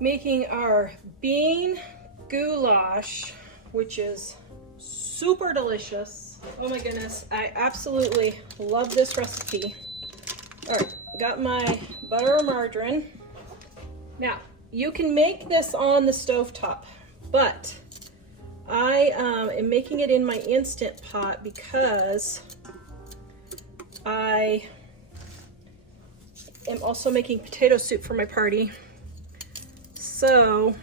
making our bean goulash, which is super delicious. Oh my goodness, I absolutely love this recipe. All right, got my butter or margarine. Now, you can make this on the stovetop, but I am making it in my Instant Pot because I am also making potato soup for my party. So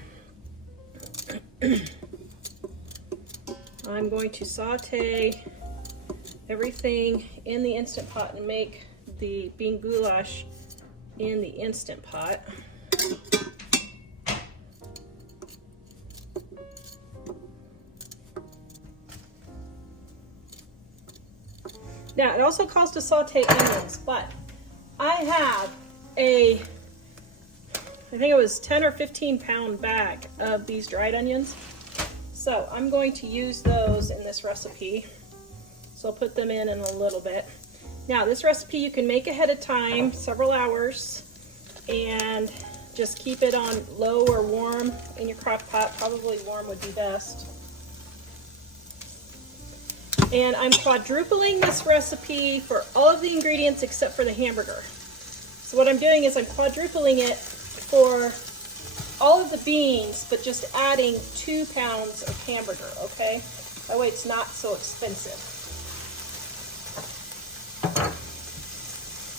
I'm going to saute everything in the Instant Pot and make the bean goulash in the Instant Pot. Now, it also calls to saute onions, but I have I think it was 10 or 15 pound bag of these dried onions. So I'm going to use those in this recipe. So I'll put them in a little bit. Now, this recipe you can make ahead of time, several hours, and just keep it on low or warm in your crock pot. Probably warm would be best. And I'm quadrupling this recipe for all of the ingredients except for the hamburger. So what I'm doing is I'm quadrupling it for all of the beans, but just adding 2 pounds of hamburger, okay? That way it's not so expensive.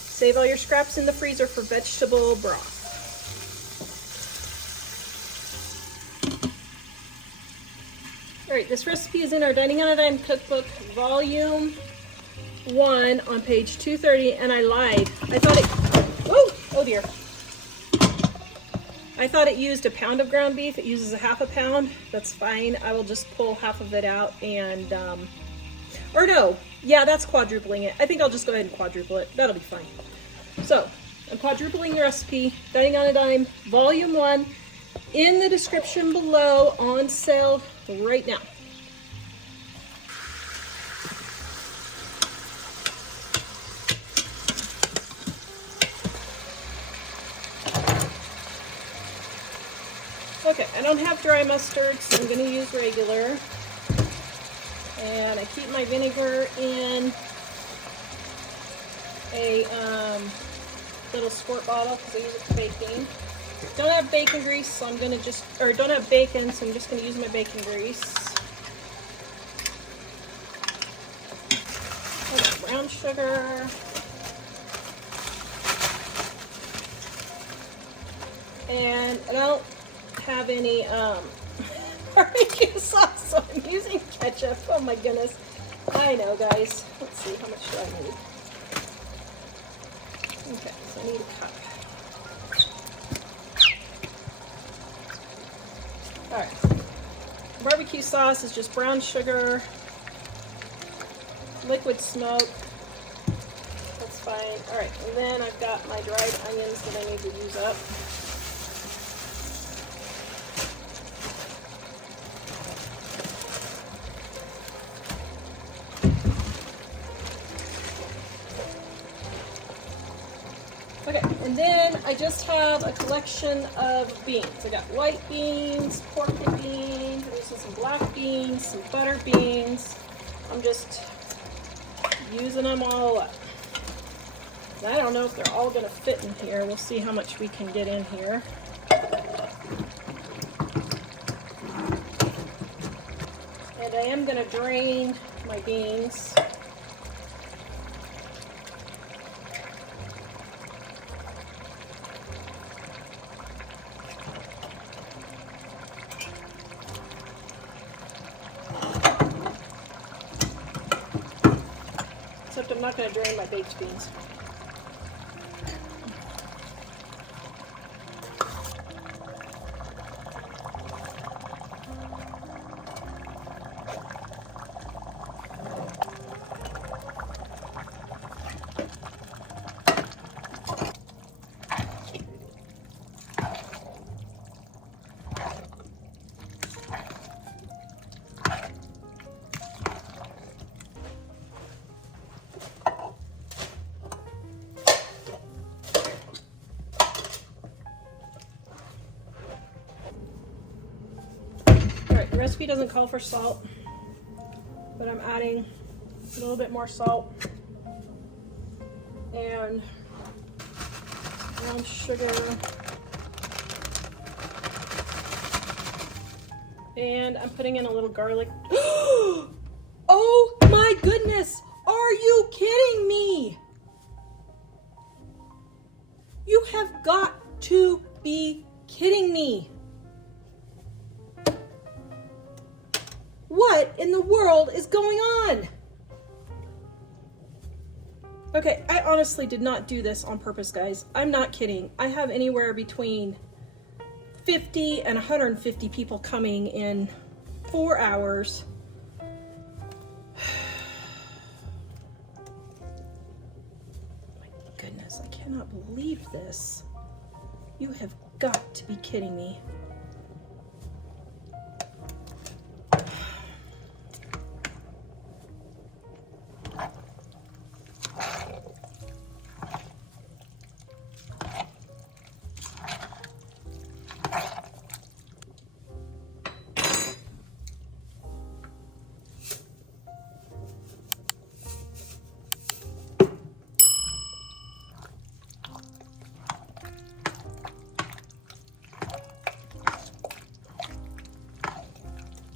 Save all your scraps in the freezer for vegetable broth. All right, this recipe is in our Dining on a Dime cookbook, volume 1 on page 230, and I lied. I thought it, oh dear. I thought it used a pound of ground beef. It uses a half a pound. That's fine. I will just pull half of it out and, or no, yeah, that's quadrupling it. I think I'll just go ahead and quadruple it. That'll be fine. So, I'm quadrupling the recipe, Dining on a Dime, volume 1, in the description below, on sale right now. Okay, I don't have dry mustard, so I'm going to use regular. And I keep my vinegar in a little squirt bottle because I use it for baking. Don't have bacon grease, so I'm going to just, or don't have bacon, so I'm just going to use my bacon grease. Brown sugar. And I don't have any barbecue sauce, so I'm using ketchup. Oh my goodness. I know, guys. Let's see, how much do I need? Okay, so I need a cup. Alright. Barbecue sauce is just brown sugar, liquid smoke. That's fine. Alright, and then I've got my dried onions that I need to use up. Okay, and then I just have a collection of beans. I got white beans, pork beans, I'm using some black beans, some butter beans. I'm just using them all up. And I don't know if they're all going to fit in here. We'll see how much we can get in here. And I am going to drain my beans. Except I'm not going to drain my baked beans. The recipe doesn't call for salt, but I'm adding a little bit more salt and brown sugar. And I'm putting in a little garlic. Oh my goodness! Are you kidding me? You have got to be kidding me. What in the world is going on? Okay, I honestly did not do this on purpose, guys. I'm not kidding. I have anywhere between 50 and 150 people coming in 4 hours. My goodness, I cannot believe this. You have got to be kidding me.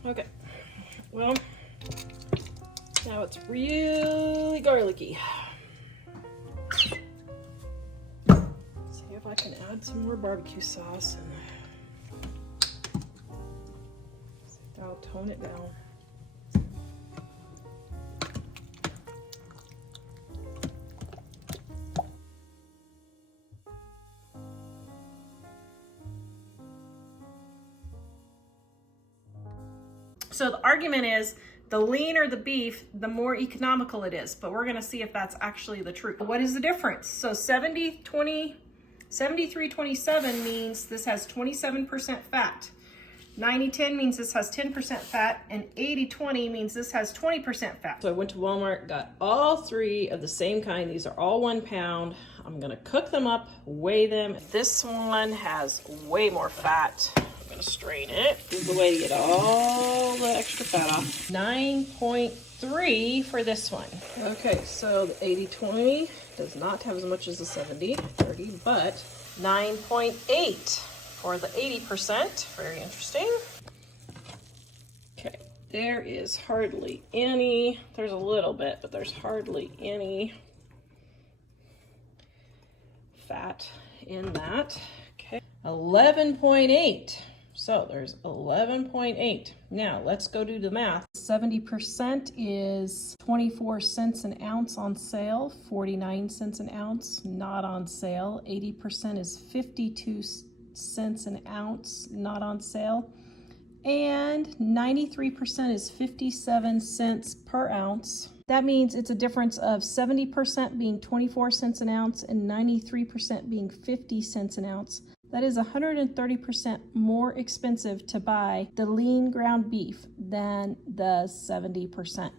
Okay, well, now it's really garlicky. See if I can add some more barbecue sauce and I'll tone it down. So the argument is the leaner the beef, the more economical it is, but we're gonna see if that's actually the truth. What is the difference? So 73-27 means this has 27% fat. 90-10 means this has 10% fat, and 80-20 means this has 20% fat. So I went to Walmart, got all 3 of the same kind. These are all 1 pound. I'm gonna cook them up, weigh them. This one has way more fat. Strain it. This is the way to get all the extra fat off. 9.3 for this one. Okay, so the 80-20 does not have as much as the 70-30, but 9.8 for the 80%. Very interesting. Okay, there is hardly any, there's a little bit, but there's hardly any fat in that. Okay, 11.8. So there's 11.8. Now let's go do the math. 70% is 24 cents an ounce on sale, 49 cents an ounce not on sale. 80% is 52 cents an ounce not on sale. And 93% is 57 cents per ounce. That means it's a difference of 70% being 24 cents an ounce and 93% being 50 cents an ounce. That is 130% more expensive to buy the lean ground beef than the 70%.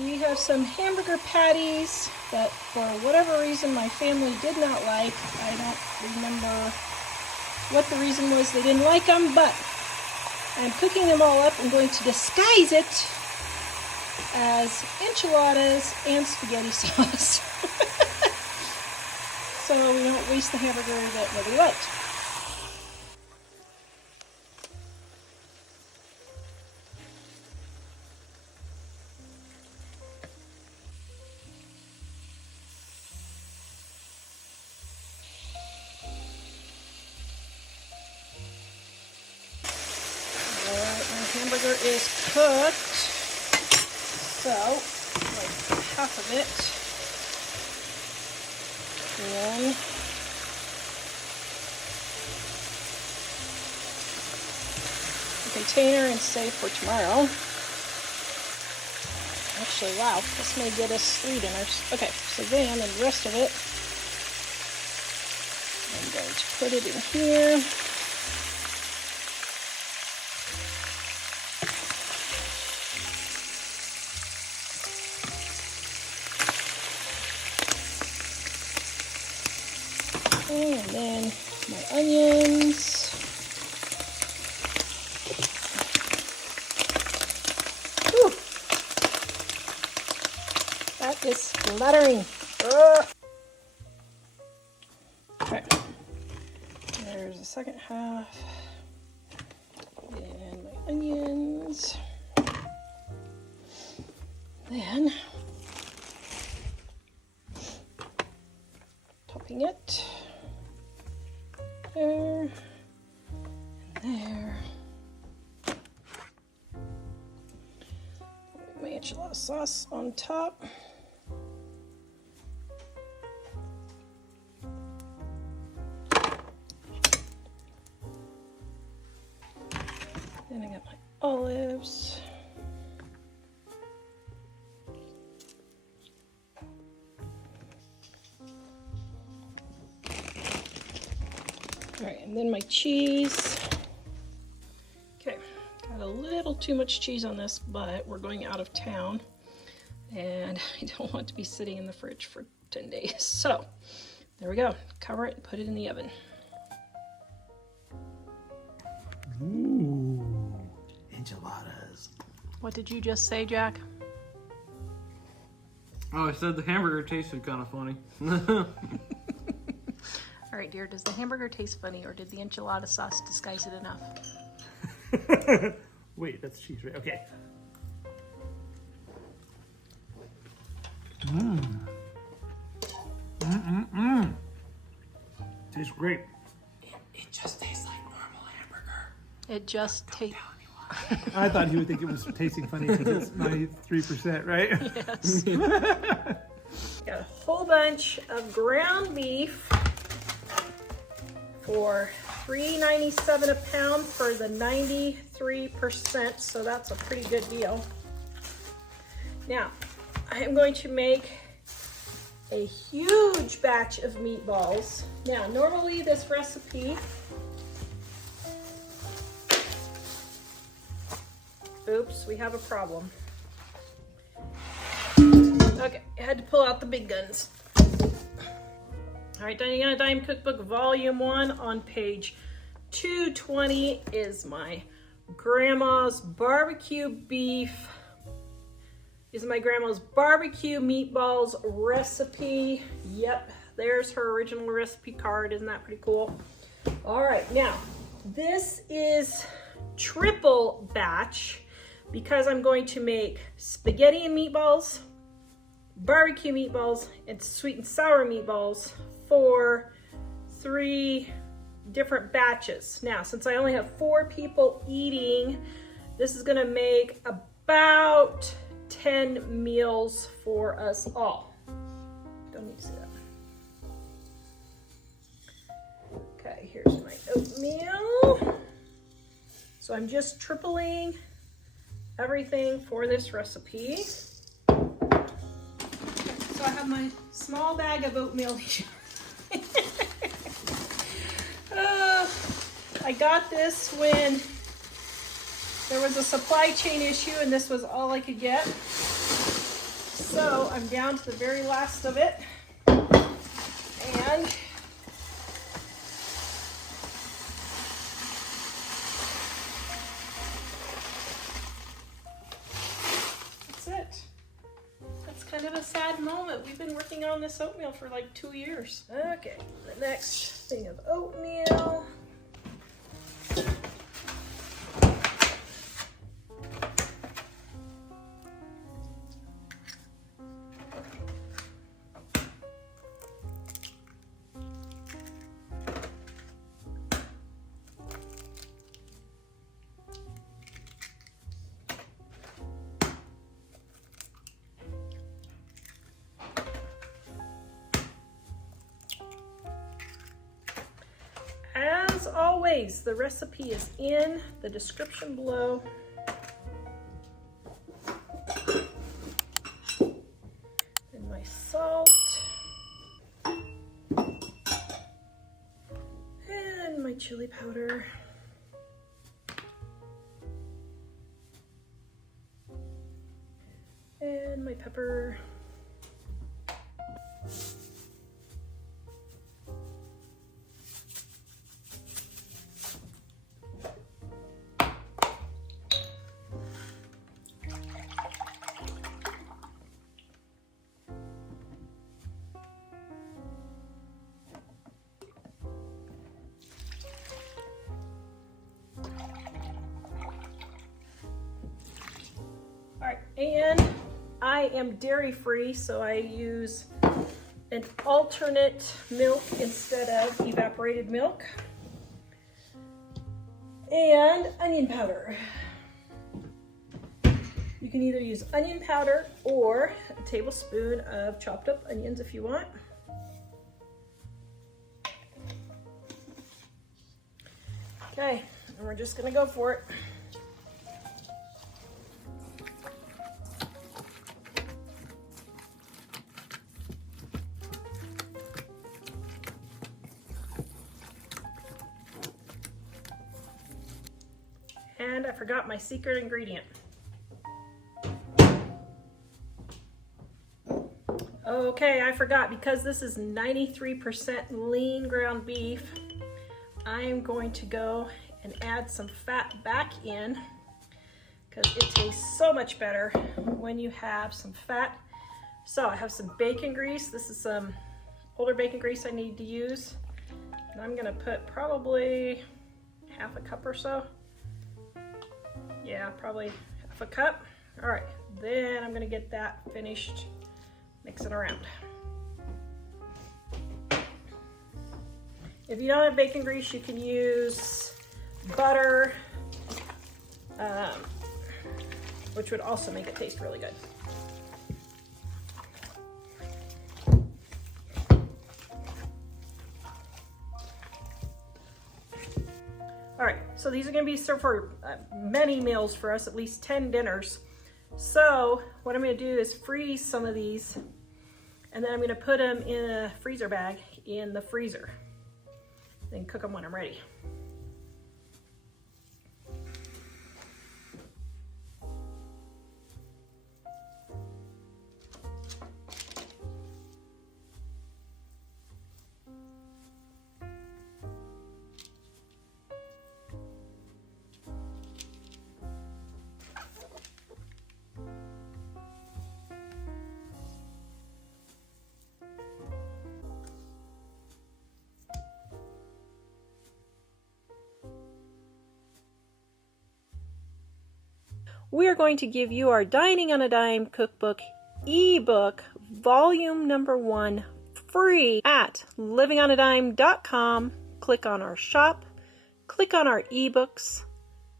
We have some hamburger patties that for whatever reason my family did not like. I don't remember what the reason was they didn't like them, but I'm cooking them all up. I'm going to disguise it as enchiladas and spaghetti sauce. So we don't waste the hamburger that nobody liked. Hamburger is cooked, so like half of it, and a container and save for tomorrow. Actually, wow, this may get us 3 dinners. Okay, so then the rest of it, I'm going to put it in here. And then my onions. Cluttering. Ugh. Okay. There's the second half. And my onions. Then topping it. There. And there. My enchilada sauce on top. Then I got my olives. All right, and then my cheese. Okay, got a little too much cheese on this, but we're going out of town and I don't want to be sitting in the fridge for 10 days. So there we go. Cover it and put it in the oven. Ooh, enchiladas. What did you just say, Jack? Oh, I said the hamburger tasted kind of funny. All right, dear, does the hamburger taste funny or did the enchilada sauce disguise it enough? Wait, that's cheese, right? Okay. Mmm. Tastes great. It just tastes like normal hamburger. It just tastes... I thought he would think it was tasting funny because it's 93%, right? Yes. Got a whole bunch of ground beef for $3.97 a pound for the 93%, so that's a pretty good deal. Now, I'm going to make a huge batch of meatballs. Now, normally this recipe, oops, we have a problem. Okay, I had to pull out the big guns. All right, Diana Dime Cookbook Volume 1 on page 220 is my grandma's barbecue beef. This is my grandma's barbecue meatballs recipe. Yep, there's her original recipe card. Isn't that pretty cool? All right, now this is triple batch because I'm going to make spaghetti and meatballs, barbecue meatballs, and sweet and sour meatballs for 3 different batches. Now, since I only have 4 people eating, this is gonna make about 10 meals for us all. Don't need to see that. Okay, here's my oatmeal. So I'm just tripling everything for this recipe. So I have my small bag of oatmeal. I got this when there was a supply chain issue and this was all I could get. So I'm down to the very last of it. And that's it. That's kind of a sad moment. We've been working on this oatmeal for like 2 years. Okay, the next thing of oatmeal. As always, the recipe is in the description below. And my salt. And my chili powder. And my pepper. And I am dairy free, so I use an alternate milk instead of evaporated milk. And onion powder. You can either use onion powder or a tablespoon of chopped up onions if you want. Okay, and we're just gonna go for it. And I forgot my secret ingredient. Okay, I forgot, because this is 93% lean ground beef, I am going to go and add some fat back in, because it tastes so much better when you have some fat. So I have some bacon grease. This is some older bacon grease I need to use. And I'm gonna put probably half a cup or so. Yeah, probably half a cup. All right, then I'm gonna get that finished, mix it around. If you don't have bacon grease, you can use butter, which would also make it taste really good. All right, so these are gonna be served for many meals for us, at least 10 dinners. So what I'm gonna do is freeze some of these, and then I'm gonna put them in a freezer bag in the freezer, then cook them when I'm ready. We are going to give you our Dining on a Dime cookbook ebook, volume number 1, free at livingonadime.com. Click on our shop, click on our ebooks,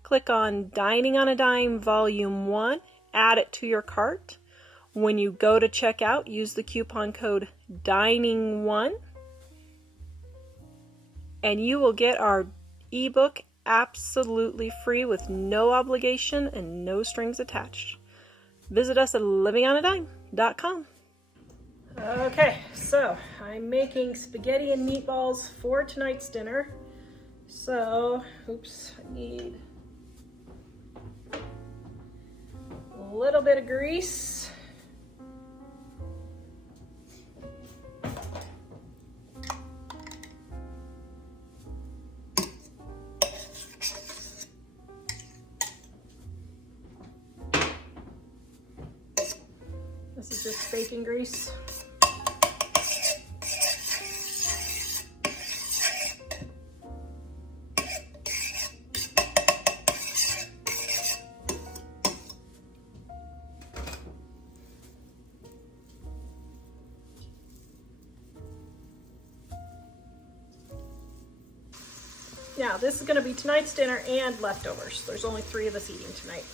click on Dining on a Dime volume 1, add it to your cart. When you go to checkout, use the coupon code DINING1 and you will get our ebook absolutely free with no obligation and no strings attached. Visit us at livingonadime.com. Okay, so I'm making spaghetti and meatballs for tonight's dinner. So, oops, I need a little bit of grease. This is just bacon grease. Now, this is going to be tonight's dinner and leftovers. There's only 3 of us eating tonight.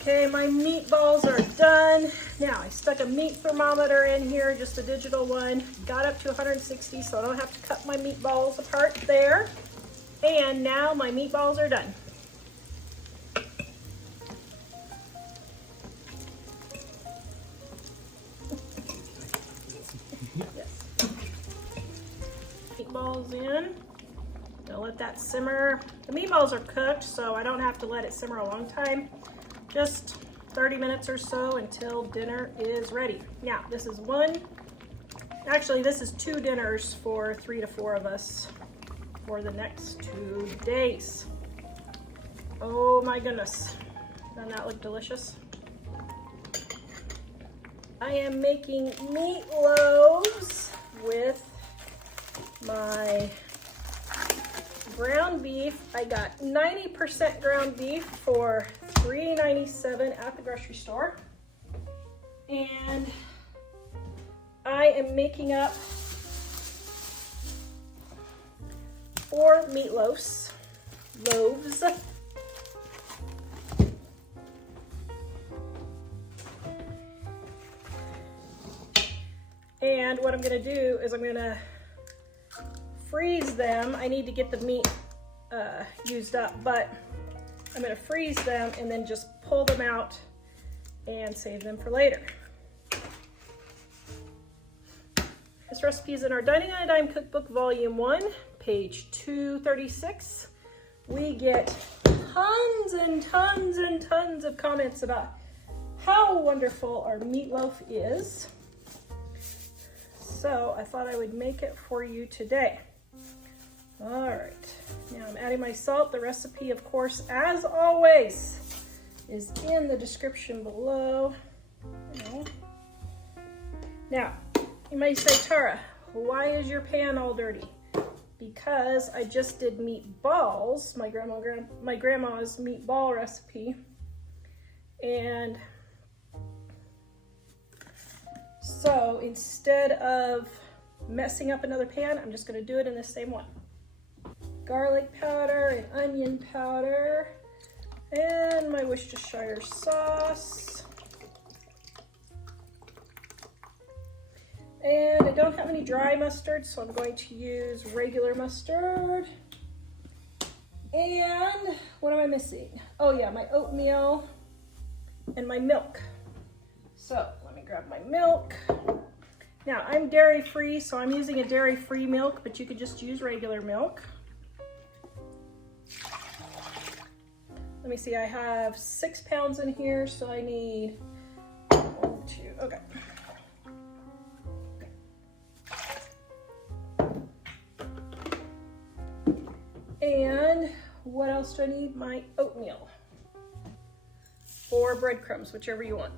Okay, my meatballs are done. Now, I stuck a meat thermometer in here, just a digital one. Got up to 160, so I don't have to cut my meatballs apart there. And now my meatballs are done. meatballs in. Gonna let that simmer. The meatballs are cooked, so I don't have to let it simmer a long time. Just 30 minutes or so until dinner is ready. Now, this is two dinners for 3 to 4 of us for the next 2 days. Oh my goodness. Doesn't that look delicious? I am making meatloaves with my ground beef. I got 90% ground beef for $3.97 at the grocery store. And I am making up 4 meatloaves. And what I'm gonna do is I'm gonna freeze them. I need to get the meat used up, but I'm gonna freeze them and then just pull them out and save them for later. This recipe is in our Dining on a Dime Cookbook Volume 1, page 236. We get tons and tons and tons of comments about how wonderful our meatloaf is. So I thought I would make it for you today. All right, now I'm adding my salt. The recipe, of course, as always, is in the description below. Now, you might say, Tara, why is your pan all dirty? Because I just did meatballs, my grandma's meatball recipe, and so instead of messing up another pan, I'm just gonna do it in the same one. Garlic powder and onion powder and my Worcestershire sauce. And I don't have any dry mustard, so I'm going to use regular mustard. And what am I missing? Oh yeah, my oatmeal and my milk. So let me grab my milk. Now I'm dairy free, so I'm using a dairy free milk, but you could just use regular milk. Let me see, I have 6 pounds in here, so I need 1, 2, okay. And what else do I need? My oatmeal or breadcrumbs, whichever you want.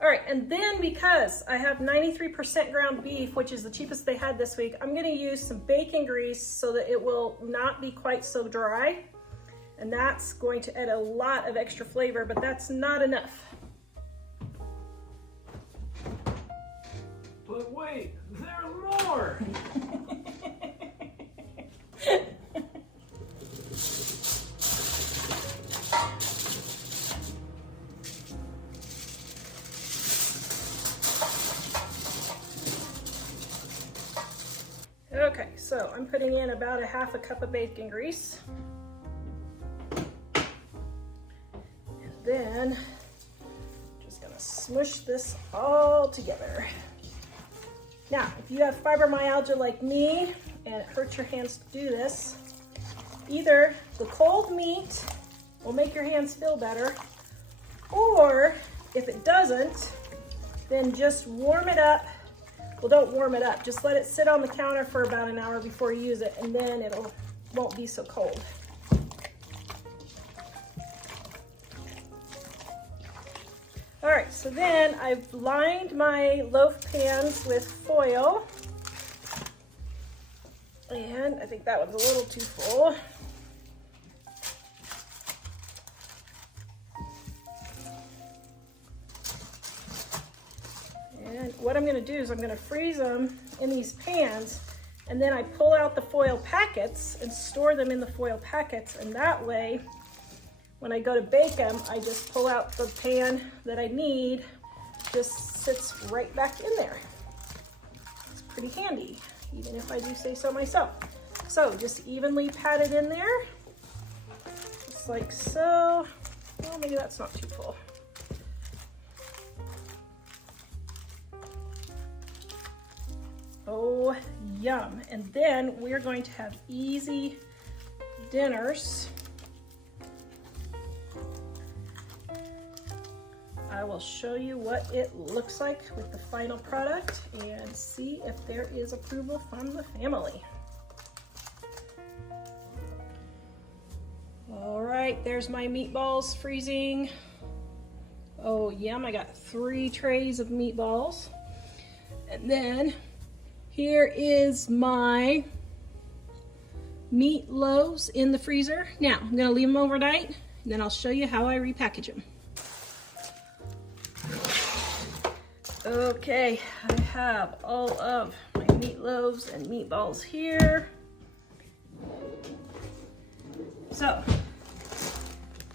All right, and then because I have 93% ground beef, which is the cheapest they had this week, I'm gonna use some bacon grease so that it will not be quite so dry. And that's going to add a lot of extra flavor, but that's not enough. But wait, there's more! Okay, so I'm putting in about a half a cup of bacon grease. And then just gonna smush this all together. Now, if you have fibromyalgia like me and it hurts your hands to do this, either the cold meat will make your hands feel better, or if it doesn't, then just warm it up. Well, don't warm it up. Just let it sit on the counter for about an hour before you use it, and then it won't be so cold. All right, so then I've lined my loaf pans with foil. And I think that one's a little too full. And what I'm gonna do is I'm gonna freeze them in these pans, and then I pull out the foil packets and store them in the foil packets, and that way, when I go to bake them, I just pull out the pan that I need, just sits right back in there. It's pretty handy, even if I do say so myself. So just evenly pat it in there, just like so. Well, maybe that's not too full. Oh, yum. And then we're going to have easy dinners. I will show you what it looks like with the final product and see if there is approval from the family. All right, there's my meatballs freezing. Oh, yum, I got 3 trays of meatballs. And then here is my meatloaves in the freezer. Now, I'm gonna leave them overnight, and then I'll show you how I repackage them. Okay, I have all of my meatloaves and meatballs here. So,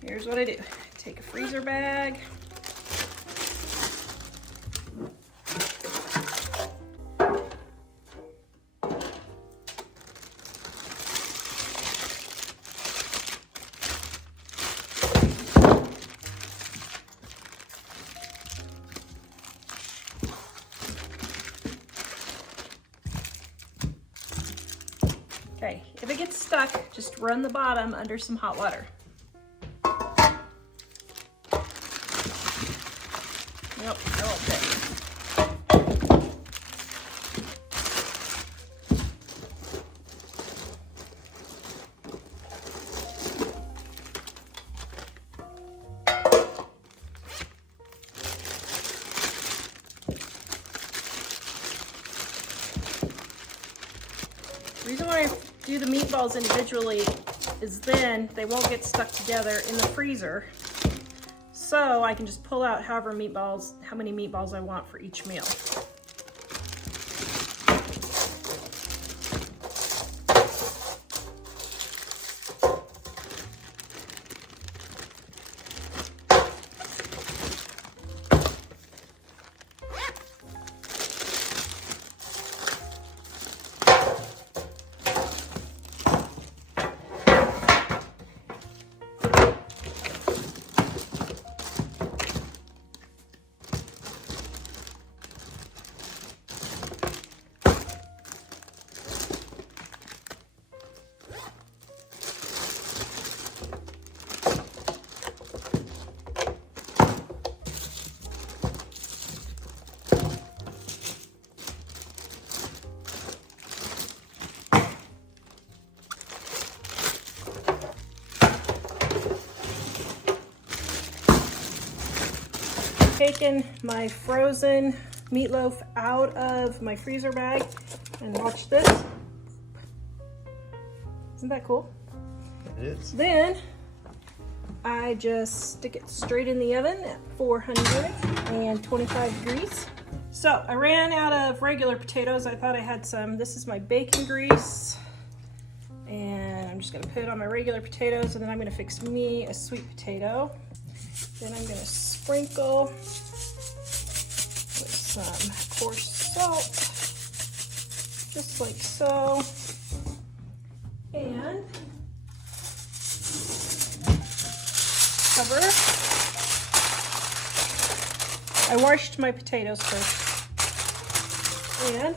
here's what I do. Take a freezer bag. Okay, if it gets stuck, just run the bottom under some hot water. Nope, that won't fit. The reason why I do the meatballs individually is then they won't get stuck together in the freezer. So I can just pull out how many meatballs I want for each meal. Taken my frozen meatloaf out of my freezer bag and watch this. Isn't that cool? It is. Then I just stick it straight in the oven at 425 degrees. So I ran out of regular potatoes. I thought I had some. This is my bacon grease. And I'm just gonna put it on my regular potatoes, and then I'm gonna fix me a sweet potato. Then I'm gonna sprinkle with some coarse salt, just like so. And cover. I washed my potatoes first. And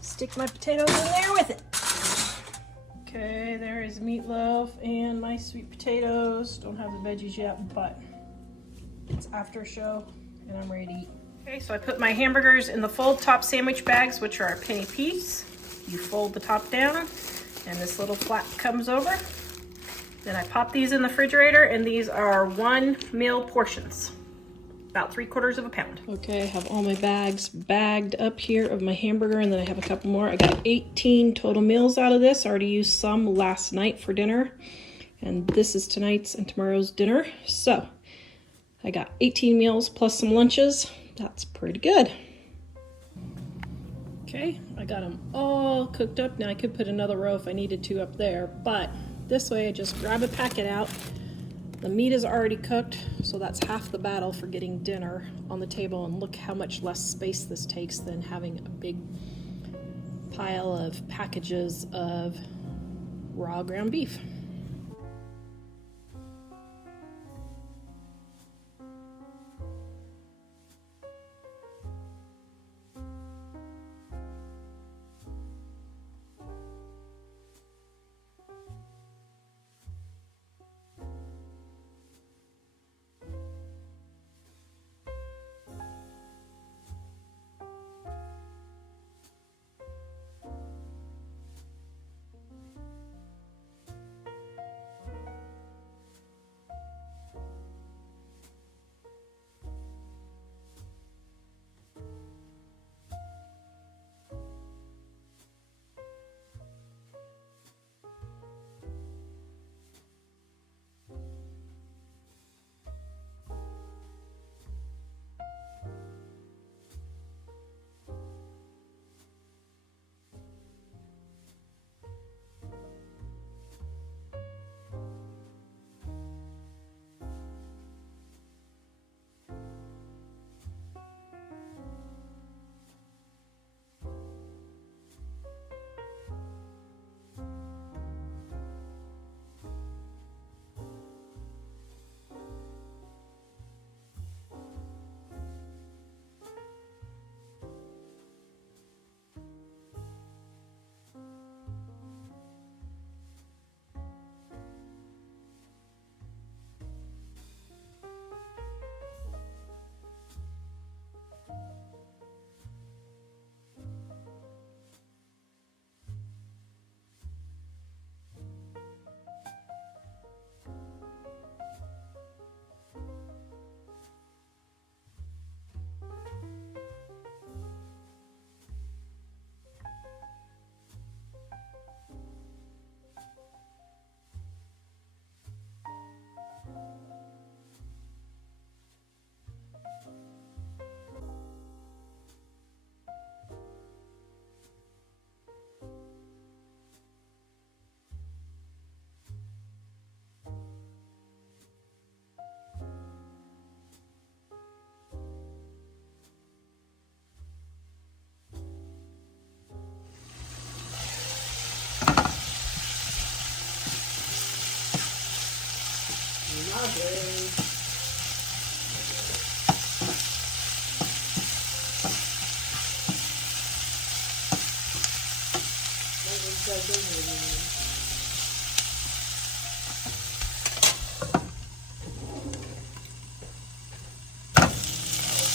stick my potatoes in there with it. Okay, there is meatloaf and my sweet potatoes. Don't have the veggies yet, but it's after show and I'm ready to eat. Okay, so I put my hamburgers in the fold top sandwich bags, which are a penny piece. You fold the top down and this little flap comes over. Then I pop these in the refrigerator, and these are 1 meal portions. About 3/4 pound. Okay, I have all my bags bagged up here of my hamburger, and then I have a couple more. I got 18 total meals out of this. I already used some last night for dinner, and this is tonight's and tomorrow's dinner. So I got 18 meals plus some lunches. That's pretty good. Okay, I got them all cooked up. Now I could put another row if I needed to up there, but this way I just grab a packet out. The meat is already cooked, so that's half the battle for getting dinner on the table, and look how much less space this takes than having a big pile of packages of raw ground beef.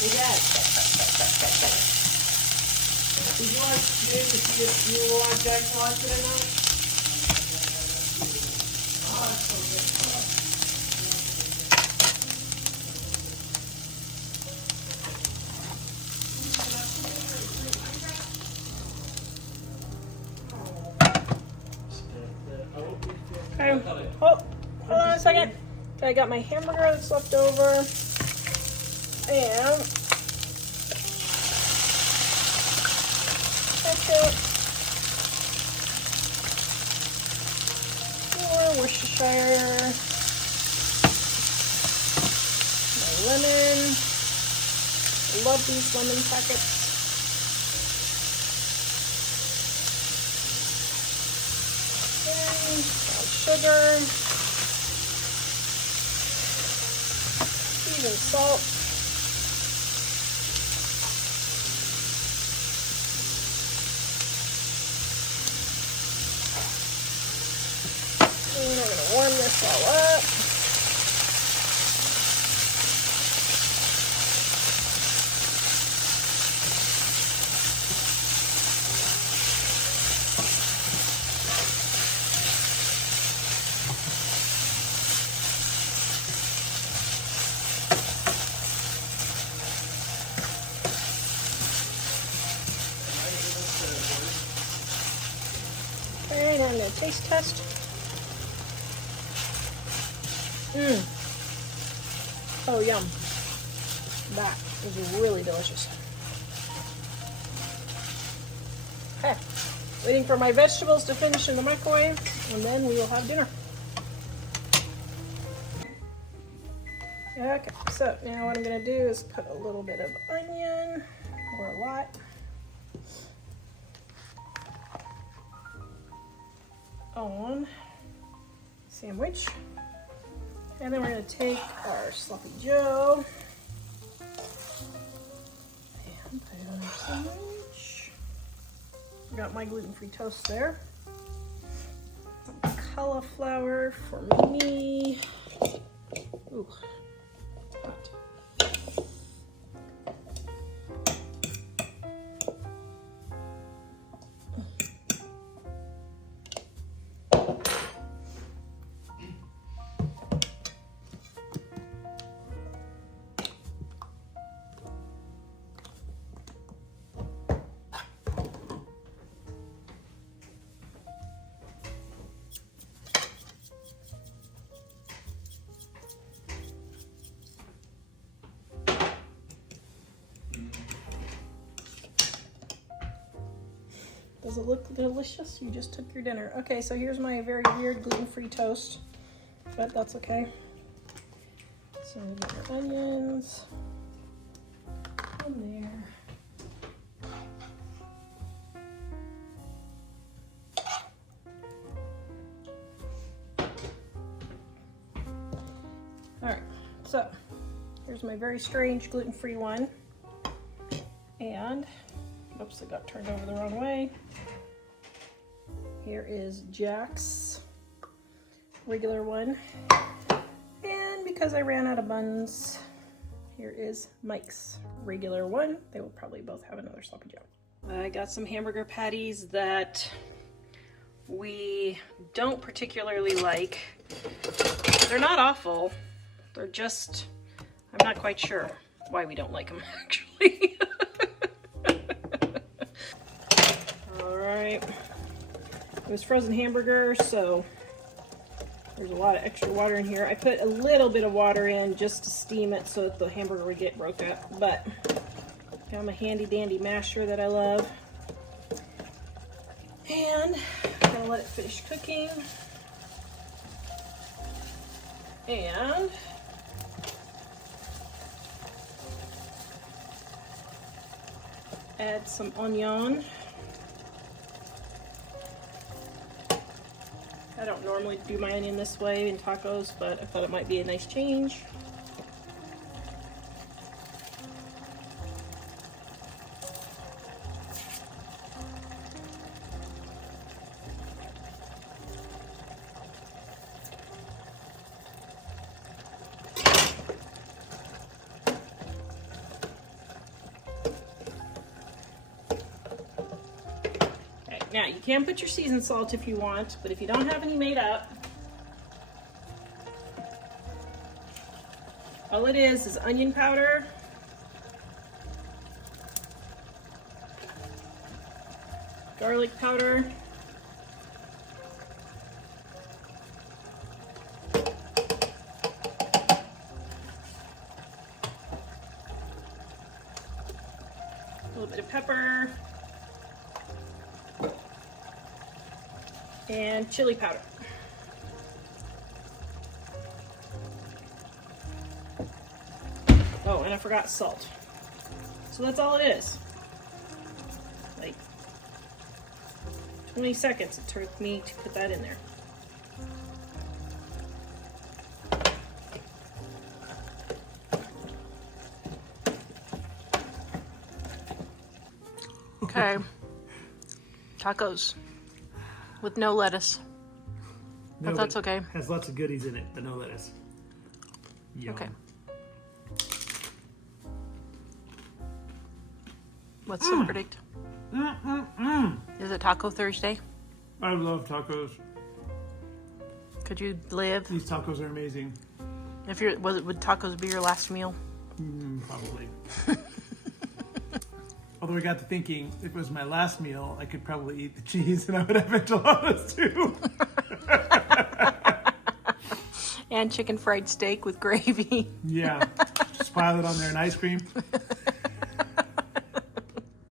Hey Dad, did you watch Jake to see if you will watch Jack's watch it or not? Okay, hold on a second. Okay, I got my hamburger that's left over. And ketchup. More Worcestershire. My lemon. I love these lemon packets. And sugar. Even salt. And I'm going to warm this all up. Okay, now I'm going to taste test. Oh, yum. That is really delicious. Okay, waiting for my vegetables to finish in the microwave, and then we will have dinner. Okay, so now what I'm going to do is put a little bit of onion, or a lot. on sandwich. And then we're going to take our sloppy joe and put it on our sandwich. Got my gluten-free toast there. Cauliflower for me. Ooh, hot. Does it look delicious? You just took your dinner. Okay, so here's my very weird gluten-free toast, but that's okay. So I'm gonna get my onions on there. All right, so here's my very strange gluten-free one. And, oops, it got turned over the wrong way. Here is Jack's regular one. And because I ran out of buns, here is Mike's regular one. They will probably both have another sloppy joe. I got some hamburger patties that we don't particularly like. They're not awful. They're just, I'm not quite sure why we don't like them actually. All right. It was frozen hamburger, so there's a lot of extra water in here. I put a little bit of water in just to steam it so that the hamburger would get broke up, but got my handy dandy masher that I love. And gonna let it finish cooking. And add some onion. I don't normally do my onion this way in tacos, but I thought it might be a nice change. Now, you can put your seasoned salt if you want, but if you don't have any made up, all it is onion powder, garlic powder, a little bit of pepper, and chili powder. Oh, and I forgot salt. So that's all it is. Like 20 seconds it took me to put that in there. Okay. Tacos with no lettuce. But that's okay. Has lots of goodies in it, but no lettuce. Yum. Okay. What's the verdict? Is it Taco Thursday? I love tacos. Could you live? These tacos are amazing. Would tacos be your last meal? Probably. Although I got to thinking, if it was my last meal, I could probably eat the cheese and I would have enchiladas too. And chicken fried steak with gravy. Yeah. Just pile it on there and ice cream.